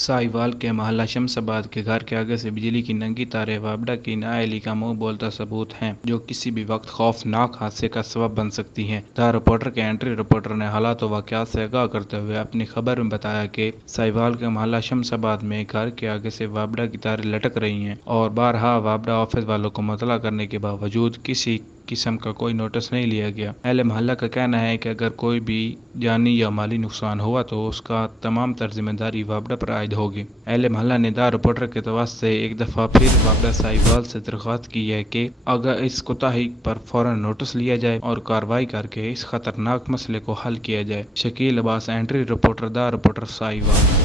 साहिवाल के मोहल्ला शमसाबाद के घर के आगे से बिजली की नंगी तारें वापडा की नाअहली का मुंह बोलता सबूत हैं, जो किसी भी वक्त खौफनाक हादसे का सबब बन सकती हैं। द रिपोर्टर के एंट्री रिपोर्टर ने हालात व वाकयात से आगाह करते हुए अपनी खबर में बताया कि साहिवाल के मोहल्ला शमसाबाद में घर के आगे से वापडा की तारें लटक रही हैं और बारहा वापडा ऑफिस वालों को मुतला करने के बावजूद किसी किस्म का कोई नोटिस नहीं लिया गया। अहले मोहल्ला का कहना है कि अगर कोई भी जानी या माली नुकसान हुआ तो उसका तमाम तर जिम्मेदारी वापडा पर आयद होगी। अहले मोहल्ला ने द रिपोर्टर के तवास से एक दफ़ा फिर वापडा साहिवाल से दरख्वास्त की है कि अगर इस कोताही पर फौरन नोटिस लिया जाए और कार्रवाई करके इस खतरनाक मसले को हल किया जाए। Shakeel Abbas, entry reporter, the reporter, Sahiwal.